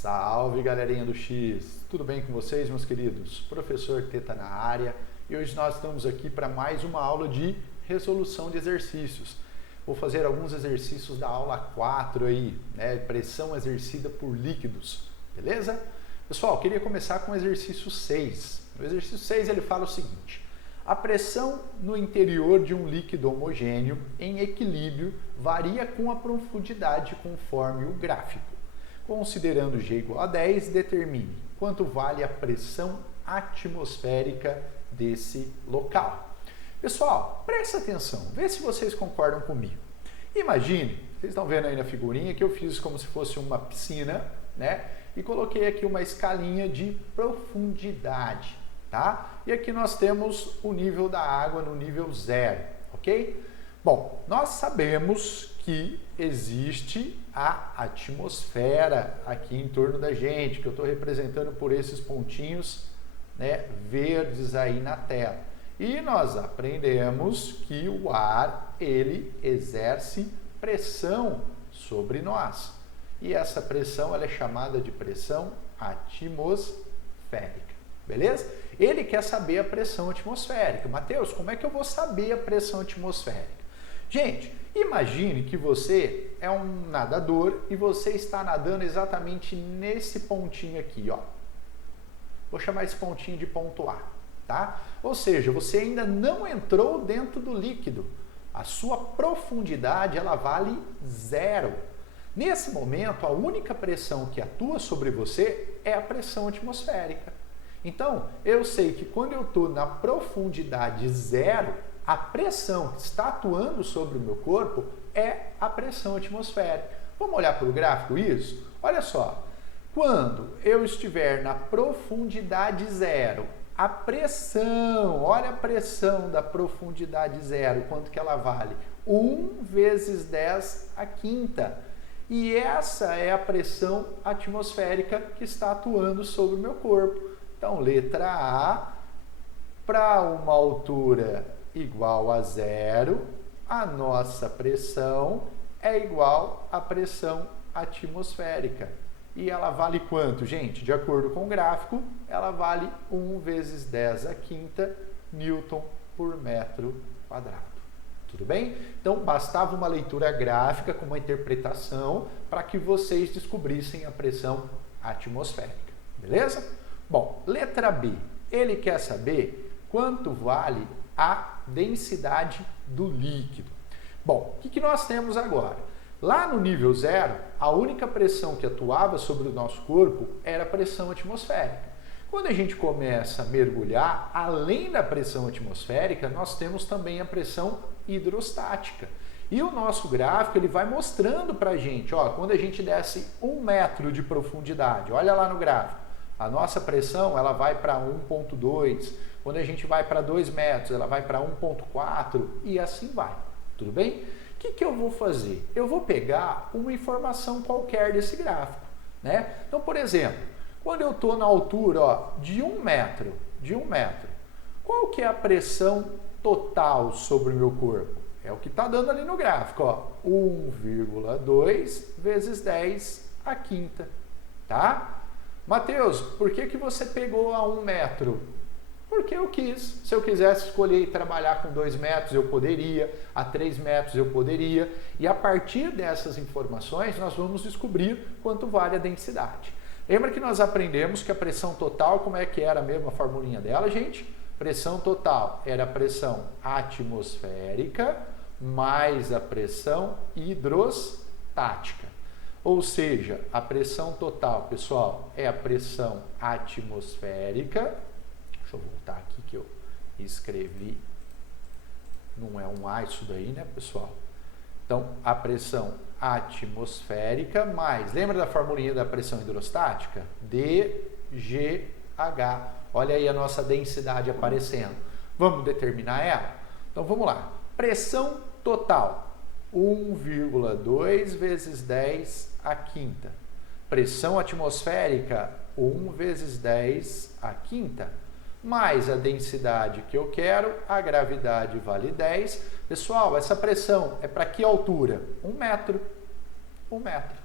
Salve, galerinha do X! Tudo bem com vocês, meus queridos? Professor Teta na área, e hoje nós estamos aqui para mais uma aula de resolução de exercícios. Vou fazer alguns exercícios da aula 4 aí, né? Pressão exercida por líquidos, beleza? Pessoal, queria começar com o exercício 6. No exercício 6 ele fala o seguinte: a pressão no interior de um líquido homogêneo em equilíbrio varia com a profundidade conforme o gráfico. Considerando G igual a 10, determine quanto vale a pressão atmosférica desse local. Pessoal, presta atenção, vê se vocês concordam comigo. Imagine, vocês estão vendo aí na figurinha que eu fiz como se fosse uma piscina, né? E coloquei aqui uma escalinha de profundidade, tá? E aqui nós temos o nível da água no nível 0, ok? Bom, nós sabemos que existe a atmosfera aqui em torno da gente, que eu estou representando por esses pontinhos, né, verdes aí na tela. E nós aprendemos que o ar, ele exerce pressão sobre nós. E essa pressão ela é chamada de pressão atmosférica, beleza? Ele quer saber a pressão atmosférica. Mateus, como é que eu vou saber a pressão atmosférica? Gente, imagine que você é um nadador e você está nadando exatamente nesse pontinho aqui, ó. Vou chamar esse pontinho de ponto A, tá? Ou seja, você ainda não entrou dentro do líquido. A sua profundidade, ela vale 0. Nesse momento, a única pressão que atua sobre você é a pressão atmosférica. Então, eu sei que quando eu estou na profundidade 0, a pressão que está atuando sobre o meu corpo é a pressão atmosférica. Vamos olhar para o gráfico isso? Olha só, quando eu estiver na profundidade 0, a pressão, olha a pressão da profundidade 0, quanto que ela vale? 1 vezes 10 a quinta. E essa é a pressão atmosférica que está atuando sobre o meu corpo. Então, letra A, para uma altura igual a 0, a nossa pressão é igual à pressão atmosférica. E ela vale quanto, gente? De acordo com o gráfico, ela vale 1 vezes 10 a quinta Newton por metro quadrado. Tudo bem? Então, bastava uma leitura gráfica com uma interpretação para que vocês descobrissem a pressão atmosférica. Beleza? Bom, letra B. Ele quer saber quanto vale a densidade do líquido. Bom, o que nós temos agora? Lá no nível 0, a única pressão que atuava sobre o nosso corpo era a pressão atmosférica. Quando a gente começa a mergulhar, além da pressão atmosférica, nós temos também a pressão hidrostática. E o nosso gráfico ele vai mostrando para a gente, ó, quando a gente desce 1 metro de profundidade, olha lá no gráfico, a nossa pressão ela vai para 1,2, quando a gente vai para 2 metros, ela vai para 1,4 e assim vai, tudo bem? O que eu vou fazer? Eu vou pegar uma informação qualquer desse gráfico, né? Então, por exemplo, quando eu estou na altura ó, de 1 metro, qual que é a pressão total sobre o meu corpo? É o que está dando ali no gráfico, ó, 1,2 vezes 10 a quinta, tá? Mateus, por que você pegou a 1 metro? Porque eu quis. Se eu quisesse escolher trabalhar com 2 metros, eu poderia, a 3 metros eu poderia, e a partir dessas informações nós vamos descobrir quanto vale a densidade. Lembra que nós aprendemos que a pressão total, como é que era mesmo a formulinha dela, gente? Pressão total era a pressão atmosférica mais a pressão hidrostática. Ou seja, a pressão total, pessoal, é a pressão atmosférica. Deixa eu voltar aqui que eu escrevi. Não é um A isso daí, né, pessoal? Então, a pressão atmosférica mais, lembra da formulinha da pressão hidrostática? dGH. Olha aí a nossa densidade aparecendo. Vamos determinar ela? Então, vamos lá. Pressão total, 1,2 vezes 10 a quinta. Pressão atmosférica, 1 vezes 10 a quinta. Mais a densidade que eu quero, a gravidade vale 10. Pessoal, essa pressão é para que altura? 1 metro. 1 metro,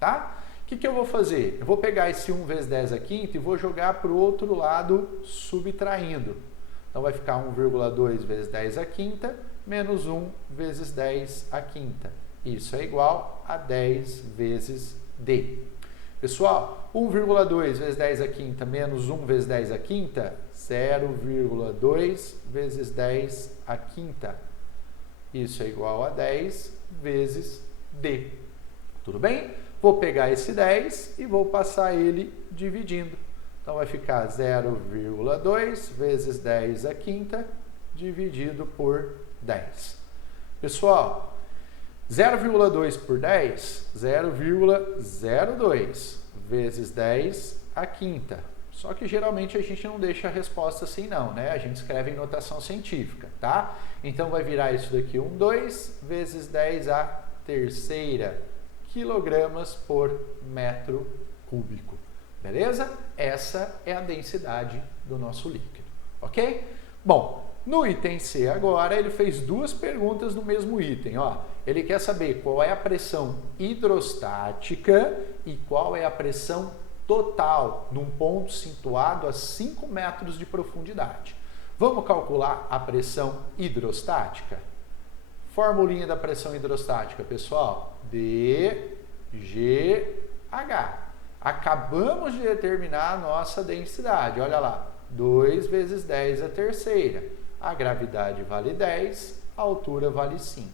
tá? que eu vou fazer? Eu vou pegar esse 1 vezes 10 à quinta e vou jogar para o outro lado subtraindo. Então vai ficar 1,2 vezes 10 à quinta menos 1 vezes 10 à quinta. Isso é igual a 10 vezes D. Pessoal, 1,2 vezes 10 à quinta menos 1 vezes 10 à quinta, 0,2 vezes 10 à quinta. Isso é igual a 10 vezes D. Tudo bem? Vou pegar esse 10 e vou passar ele dividindo. Então vai ficar 0,2 vezes 10 à quinta dividido por 10. Pessoal, 0,2 por 10, 0,02 vezes 10 à quinta. Só que geralmente a gente não deixa a resposta assim não, né? A gente escreve em notação científica, tá? Então vai virar isso daqui 2 vezes 10 à terceira quilogramas por metro cúbico. Beleza? Essa é a densidade do nosso líquido, ok? Bom, no item C agora ele fez duas perguntas no mesmo item, ó. Ele quer saber qual é a pressão hidrostática e qual é a pressão total num ponto situado a 5 metros de profundidade. Vamos calcular a pressão hidrostática? Formulinha da pressão hidrostática, pessoal. dGH. Acabamos de determinar a nossa densidade. Olha lá, 2 vezes 10 à terceira. A gravidade vale 10, a altura vale 5,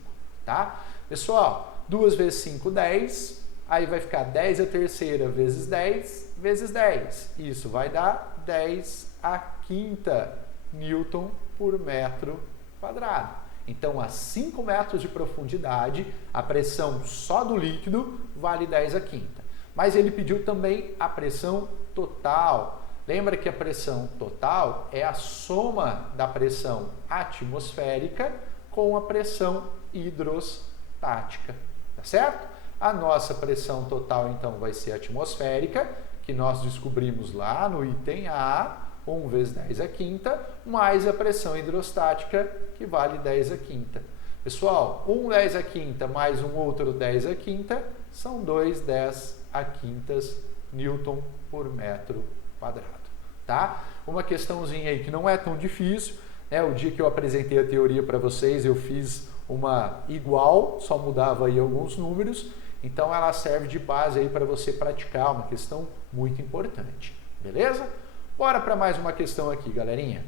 tá? Pessoal, 2 vezes 5, 10. Aí vai ficar 10 à terceira vezes 10 vezes 10. Isso vai dar 10 à quinta Newton por metro quadrado. Então, a 5 metros de profundidade, a pressão só do líquido vale 10 à quinta. Mas ele pediu também a pressão total. Lembra que a pressão total é a soma da pressão atmosférica com a pressão hidrostática, tá certo? A nossa pressão total, então, vai ser atmosférica, que nós descobrimos lá no item A, 1 vezes 10 à quinta, mais a pressão hidrostática, que vale 10 à quinta. Pessoal, 1 10 à quinta mais um outro 10 à quinta são 2 10 à quintas Newton por metro quadrado, tá? Uma questãozinha aí que não é tão difícil, né? O dia que eu apresentei a teoria para vocês, eu fiz uma igual, só mudava aí alguns números, então ela serve de base aí para você praticar, uma questão muito importante, beleza? Bora para mais uma questão aqui, galerinha.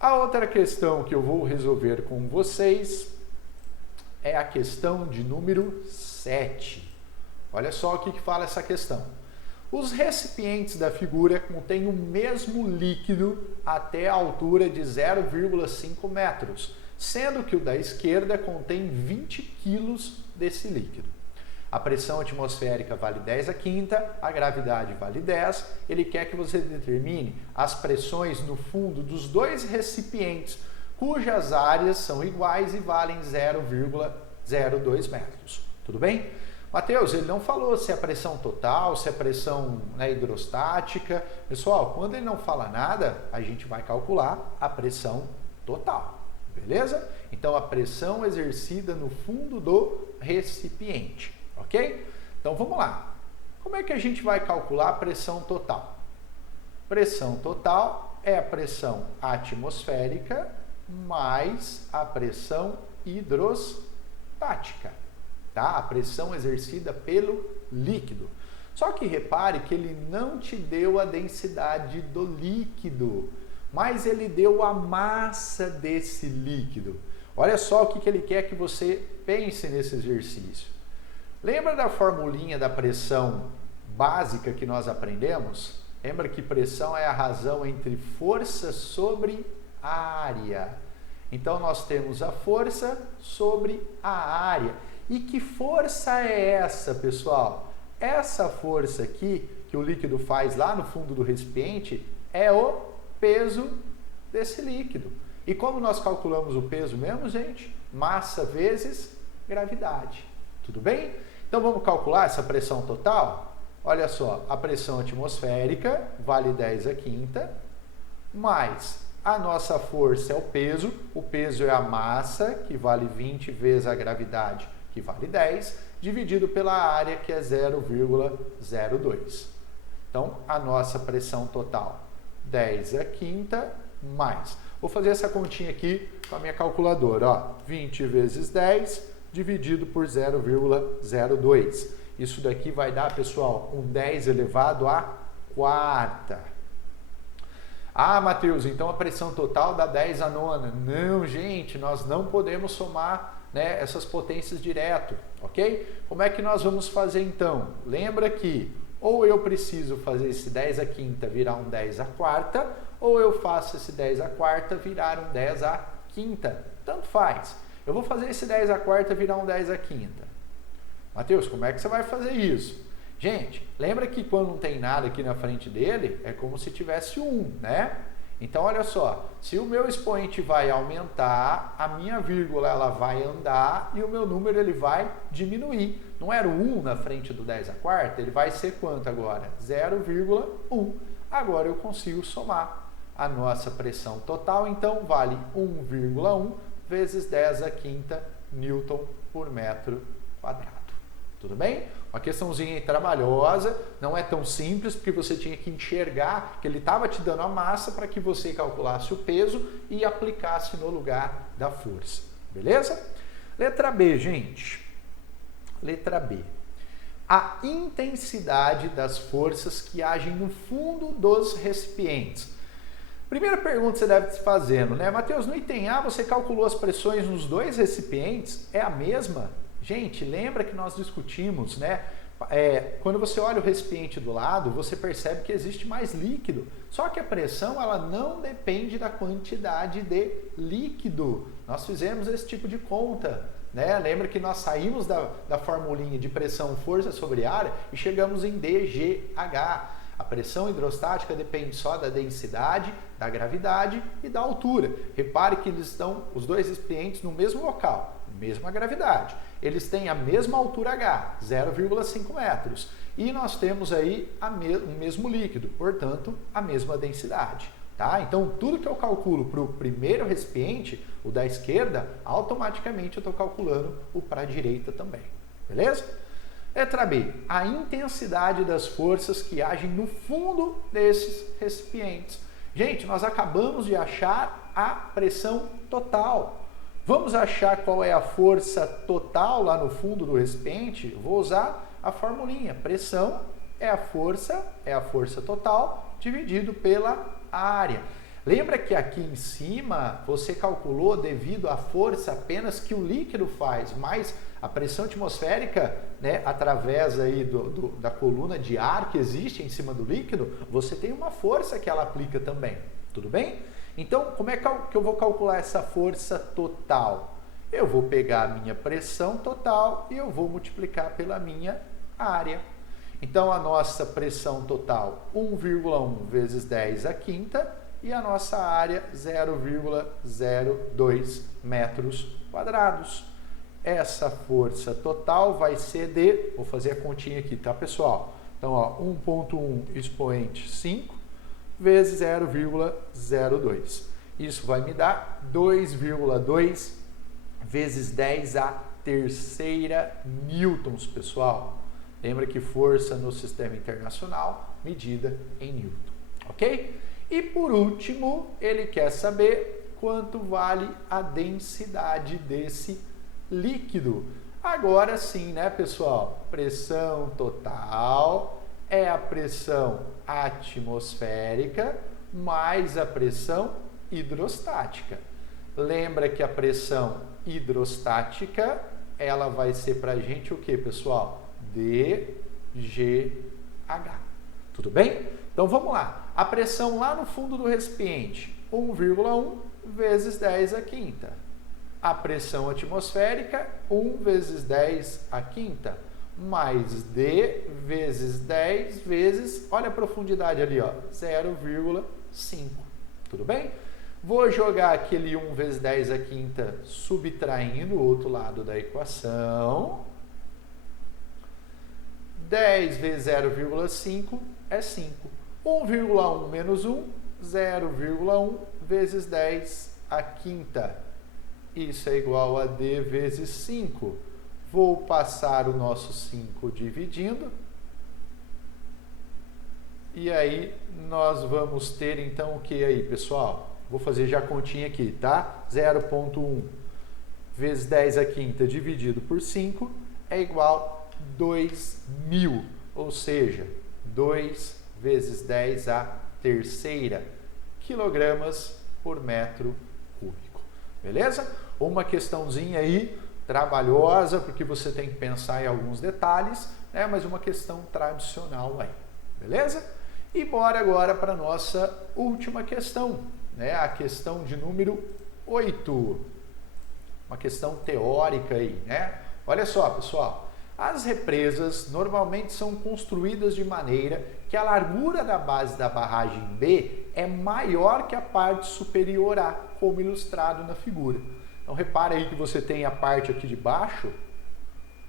A outra questão que eu vou resolver com vocês é a questão de número 7. Olha só o que fala essa questão. Os recipientes da figura contêm o mesmo líquido até a altura de 0,5 metros, sendo que o da esquerda contém 20 quilos desse líquido. A pressão atmosférica vale 10 à quinta, a gravidade vale 10. Ele quer que você determine as pressões no fundo dos dois recipientes, cujas áreas são iguais e valem 0,02 metros. Tudo bem? Mateus, ele não falou se é pressão total, se é pressão, né, hidrostática. Pessoal, quando ele não fala nada, a gente vai calcular a pressão total, beleza? Então, a pressão exercida no fundo do recipiente, ok? Então, vamos lá. Como é que a gente vai calcular a pressão total? Pressão total é a pressão atmosférica mais a pressão hidrostática. Tá? A pressão exercida pelo líquido. Só que repare que ele não te deu a densidade do líquido, mas ele deu a massa desse líquido. Olha só o que ele quer que você pense nesse exercício. Lembra da formulinha da pressão básica que nós aprendemos? Lembra que pressão é a razão entre força sobre área. Então, nós temos a força sobre a área. E que força é essa, pessoal? Essa força aqui, que o líquido faz lá no fundo do recipiente, é o peso desse líquido. E como nós calculamos o peso mesmo, gente? Massa vezes gravidade. Tudo bem? Então, vamos calcular essa pressão total? Olha só, a pressão atmosférica vale 10 à quinta, mais a nossa força é o peso é a massa, que vale 20 vezes a gravidade, que vale 10, dividido pela área, que é 0,02. Então, a nossa pressão total, 10 à quinta mais. Vou fazer essa continha aqui com a minha calculadora. Ó, 20 vezes 10 dividido por 0,02. Isso daqui vai dar, pessoal, um 10 elevado à quarta. Ah, Matheus, então a pressão total dá 10 à nona. Não, gente, nós não podemos somar, né, essas potências direto, ok? Como é que nós vamos fazer então? Lembra que ou eu preciso fazer esse 10 à quinta virar um 10 à quarta, ou eu faço esse 10 à quarta virar um 10 à quinta. Tanto faz. Eu vou fazer esse 10 à quarta virar um 10 à quinta. Matheus, como é que você vai fazer isso? Gente, lembra que quando não tem nada aqui na frente dele, é como se tivesse 1, né? Então, olha só, se o meu expoente vai aumentar, a minha vírgula ela vai andar e o meu número ele vai diminuir. Não era o 1 na frente do 10 à quarta? Ele vai ser quanto agora? 0,1. Agora eu consigo somar a nossa pressão total, então vale 1,1 vezes 10 à quinta Newton por metro quadrado. Tudo bem? Uma questãozinha trabalhosa, não é tão simples, porque você tinha que enxergar que ele estava te dando a massa para que você calculasse o peso e aplicasse no lugar da força. Beleza? Letra B, gente. Letra B. A intensidade das forças que agem no fundo dos recipientes. Primeira pergunta que você deve estar fazendo, né? Matheus, no item A você calculou as pressões nos dois recipientes? É a mesma? Gente, lembra que nós discutimos, né? Quando você olha o recipiente do lado, você percebe que existe mais líquido. Só que a pressão, ela não depende da quantidade de líquido. Nós fizemos esse tipo de conta, né? Lembra que nós saímos da formulinha de pressão força sobre área e chegamos em DGH. A pressão hidrostática depende só da densidade, da gravidade e da altura. Repare que eles estão, os dois recipientes, no mesmo local, mesma gravidade. Eles têm a mesma altura H, 0,5 metros. E nós temos aí o mesmo líquido, portanto, a mesma densidade. Tá? Então, tudo que eu calculo para o primeiro recipiente, o da esquerda, automaticamente eu estou calculando o para a direita também. Beleza? Letra B. A intensidade das forças que agem no fundo desses recipientes. Gente, nós acabamos de achar a pressão total. Vamos achar qual é a força total lá no fundo do recipiente? Vou usar a formulinha. Pressão é a força total dividido pela área. Lembra que aqui em cima você calculou devido à força apenas que o líquido faz, mas a pressão atmosférica, né, através aí da coluna de ar que existe em cima do líquido, você tem uma força que ela aplica também. Tudo bem? Então, como é que eu vou calcular essa força total? Eu vou pegar a minha pressão total e eu vou multiplicar pela minha área. Então, a nossa pressão total, 1,1 vezes 10 à quinta, e a nossa área, 0,02 metros quadrados. Essa força total vai ser de, vou fazer a continha aqui, tá, pessoal? Então, ó, 1,1 expoente 5 vezes 0,02. Isso vai me dar 2,2 vezes 10 à terceira newtons, pessoal. Lembra que força no sistema internacional, medida em newton, ok? E por último, ele quer saber quanto vale a densidade desse líquido. Agora sim, né, pessoal? Pressão total é a pressão atmosférica mais a pressão hidrostática. Lembra que a pressão hidrostática, ela vai ser para a gente o que, pessoal? DGH. Tudo bem? Então vamos lá. A pressão lá no fundo do recipiente, 1,1 vezes 10 à quinta. A pressão atmosférica, 1 vezes 10 à quinta, mais D vezes 10 vezes, olha a profundidade ali, ó, 0,5. Tudo bem? Vou jogar aquele 1 vezes 10 à quinta subtraindo o outro lado da equação. 10 vezes 0,5 é 5. 1,1 menos 1, 0,1 vezes 10 à quinta. Isso é igual a D vezes 5. Vou passar o nosso 5 dividindo. E aí nós vamos ter então o que aí, pessoal? Vou fazer já a continha aqui, tá? 0,1 vezes 10 à quinta dividido por 5 é igual a 2.000, ou seja, 2 vezes 10 à terceira quilogramas por metro cúbico. Beleza? Uma questãozinha aí trabalhosa, porque você tem que pensar em alguns detalhes, né? Mas uma questão tradicional aí. Beleza? E bora agora para a nossa última questão, né? A questão de número 8. Uma questão teórica aí, né? Olha só, pessoal. As represas normalmente são construídas de maneira que a largura da base da barragem B é maior que a parte superior A, como ilustrado na figura. Então, repare aí que você tem a parte aqui de baixo,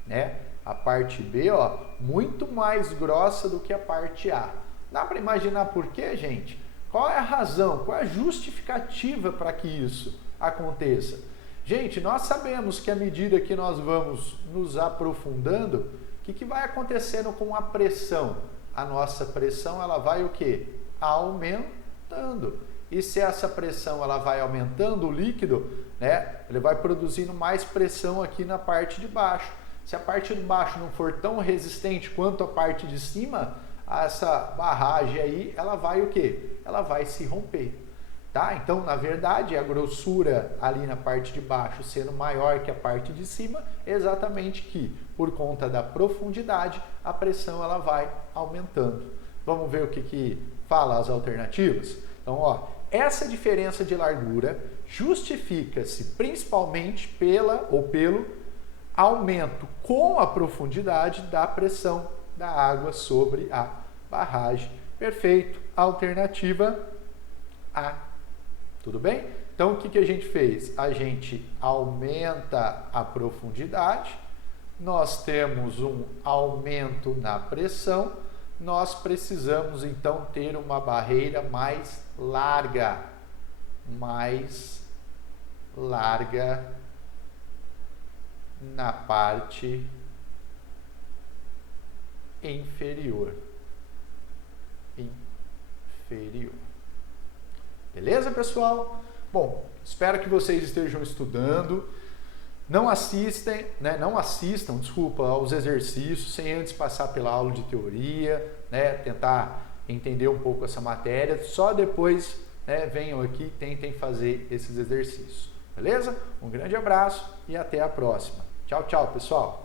né? A parte B, ó, muito mais grossa do que a parte A. Dá para imaginar por quê, gente? Qual é a razão, qual é a justificativa para que isso aconteça? Gente, nós sabemos que à medida que nós vamos nos aprofundando, o que vai acontecendo com a pressão? A nossa pressão, ela vai o quê? Aumentando. E se essa pressão ela vai aumentando, o líquido, né, ele vai produzindo mais pressão aqui na parte de baixo. Se a parte de baixo não for tão resistente quanto a parte de cima, essa barragem aí, ela vai o quê? Ela vai se romper. Tá? Então, na verdade, a grossura ali na parte de baixo sendo maior que a parte de cima, exatamente que, por conta da profundidade, a pressão ela vai aumentando. Vamos ver o que fala as alternativas? Então, ó, essa diferença de largura justifica-se principalmente pelo aumento com a profundidade da pressão da água sobre a barragem. Perfeito. Alternativa A. Tudo bem? Então, o que a gente fez? A gente aumenta a profundidade, nós temos um aumento na pressão, nós precisamos, então, ter uma barreira mais larga na parte inferior. Beleza, pessoal? Bom, espero que vocês estejam estudando. Não assistam, aos exercícios sem antes passar pela aula de teoria, né? Tentar entender um pouco essa matéria. Só depois, né, venham aqui e tentem fazer esses exercícios. Beleza? Um grande abraço e até a próxima. Tchau, tchau, pessoal!